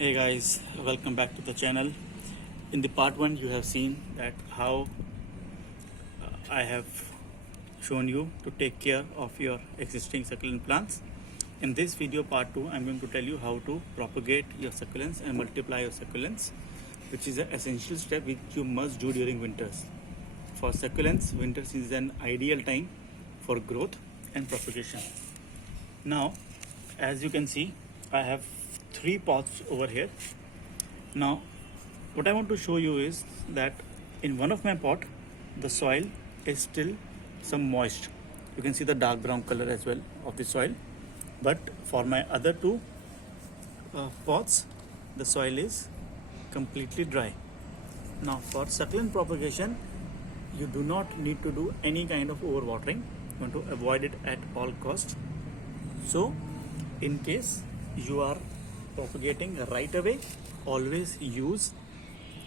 Hey guys, welcome back to the channel. In the part 1 you have seen that how I have shown you to take care of your existing succulent plants. In this video part 2 I'm going to tell you how to propagate your succulents and multiply your succulents, which is an essential step which you must do during winters. For succulents, winters is an ideal time for growth and propagation. Now, as you can see, I have 3 pots over here. Now, what I want to show you is that in one of my pot, the soil is still some moist. You can see the dark brown color as well of the soil. But for my other 2 pots, the soil is completely dry. Now, for succulent propagation, you do not need to do any kind of overwatering. You want to avoid it at all costs. So, in case you are propagating right away, always use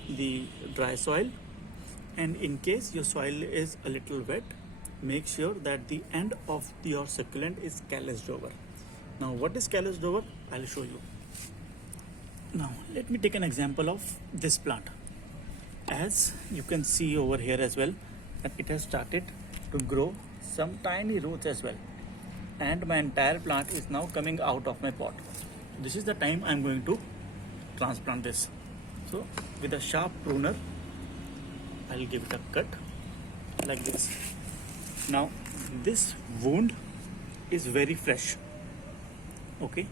the dry soil, and in case your soil is a little wet, make sure that the end of your succulent is calloused over. Now, what is calloused over? I'll show you. Now, let me take an example of this plant. As you can see over here as well, that it has started to grow some tiny roots as well, and my entire plant is now coming out of my pot. This is the time I'm going to transplant this. So with a sharp pruner, I'll give it a cut like this. Now this wound is very fresh. Okay,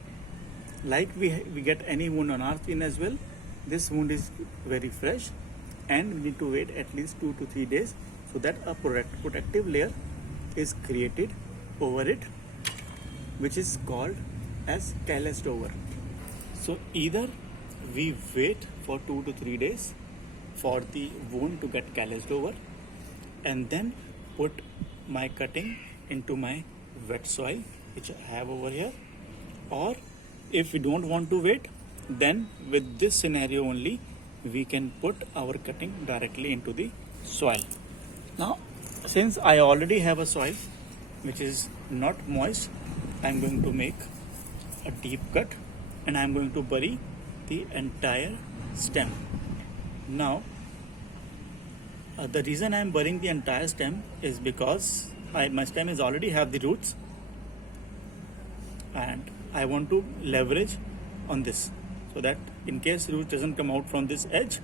like we get any wound on our skin as well, this wound is very fresh, and we need to wait at least 2 to 3 days so that a protective layer is created over it, which is called as calloused over. So either we wait for 2 to 3 days for the wound to get calloused over and then put my cutting into my wet soil which I have over here, or if we don't want to wait, then with this scenario only we can put our cutting directly into the soil. Now, since I already have a soil which is not moist, I'm going to make a deep cut and I'm going to bury the entire stem. Now, the reason I'm burying the entire stem is because my stem is already have the roots, and I want to leverage on this so that in case roots doesn't come out from this edge,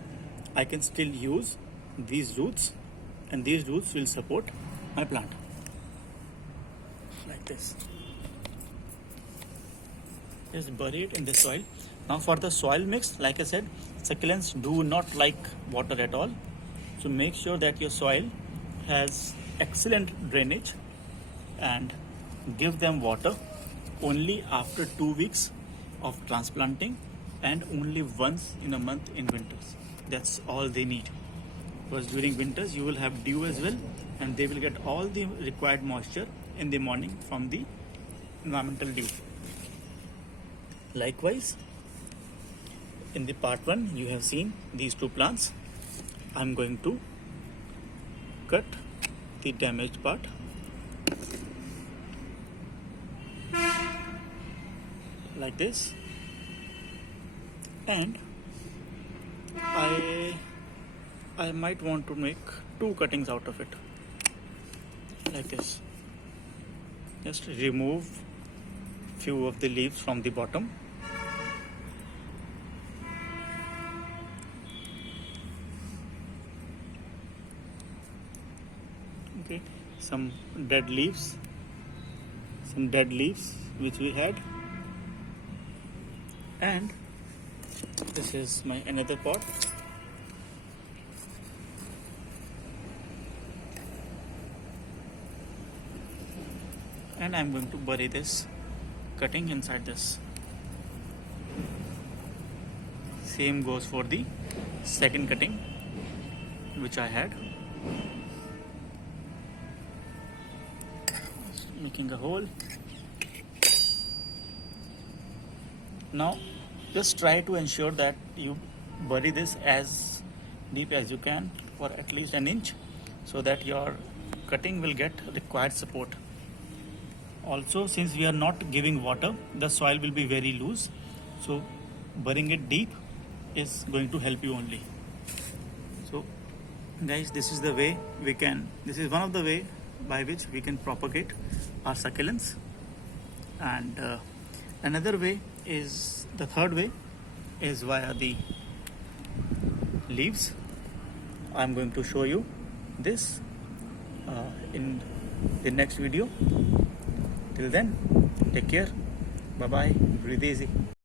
I can still use these roots, and these roots will support my plant like this. Just bury it in the soil. Now for the soil mix, like I said, succulents do not like water at all. So make sure that your soil has excellent drainage, and give them water only after 2 weeks of transplanting and only once in a month in winters. That's all they need, because during winters you will have dew as well, and they will get all the required moisture in the morning from the environmental dew. Likewise, in the part 1 you have seen these 2 plants. I'm going to cut the damaged part like this, and I might want to make 2 cuttings out of it like this. Just remove few of the leaves from the bottom. Okay, some dead leaves which we had, and this is my another pot. And I'm going to bury this cutting inside this. Same goes for the second cutting which I had. Making a hole. Now just try to ensure that you bury this as deep as you can, for at least an inch, so that your cutting will get required support. Also, since we are not giving water, the soil will be very loose, so burying it deep is going to help you only. So guys, this is one of the way by which we can propagate our succulents. And another way is, the third way is via the leaves. I'm going to show you this in the next video. Till then, take care. Bye bye. Breathe easy.